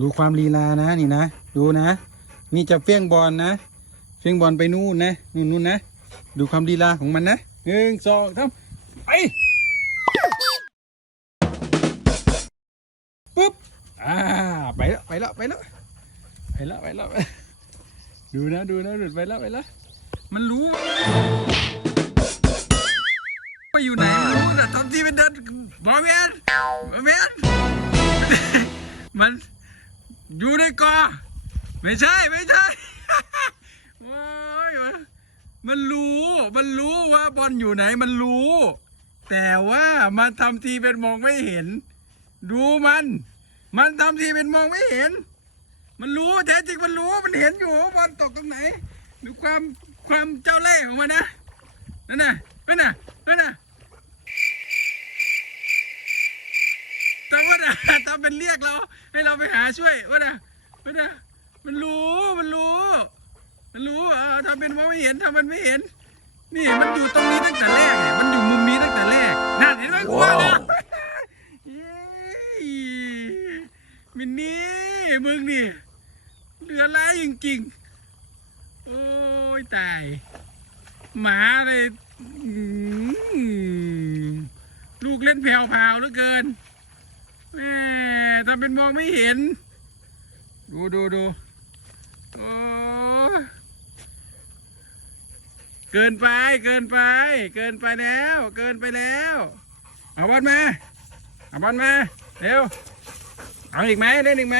ดูความลีลานะนี่นะ ดูนะ นี่จะเฟี้ยงบอลนะ เฟี้ยงบอลไปนู่นนะนู่นนู่นนะ ดูความลีลาของมันนะหนึ่งสองสามไปปุ๊บอ่าไปแล้วไปแล้วไปแล้วไปแล้วไปแล้วดูนะดูนะหลุดไปแล้วไปแล้วมันรู้ไปอยู่ไหนไม่รู้นะทำที่เป็นเดินบอเวนบอเวนมัน อยู่ในกอไม่ใช่ไม่ใช่ โอ้ยมันมันรู้ มันรู้ว่าบอลอยู่ไหนมันรู้ แต่ว่ามันทำทีเป็นมองไม่เห็น ดูมัน มันทำทีเป็นมองไม่เห็น มันรู้แท้จริงมันรู้มันเห็นอยู่บอลตกตรงไหนดูความความเจ้าเล่ห์ของมันนะนั่นน่ะนั่นน่ะนั่นน่ะ ทำว่าน่ะทำเป็นเรียกเรา ให้เราไปหาช่วยว่าน่ะว่าน่ะมันรู้มันรู้ มันรู้เออทำเป็นมองไม่เห็นทำมันไม่เห็น นี่มันอยู่ตรงนี้ตั้งแต่แรกเนี่ยมันอยู่มุมนี้ตั้งแต่แรกนั่นเห็นไหมกูว่าแล้วเย้มินนี่มึงนี่เหลือร้ายจริงๆ โอ้ยตายหมาเลยอืมลูกเล่นแผ่วพราวเหลือเกิน แม่ทำเป็นมองไม่เห็น ดูดูดูโอ้เกินไปเกินไป เกินไปแล้ว เกินไปแล้ว เอาบอลมา เอาบอลมา เร็ว เอาอีกไหมเล่นอีกไหม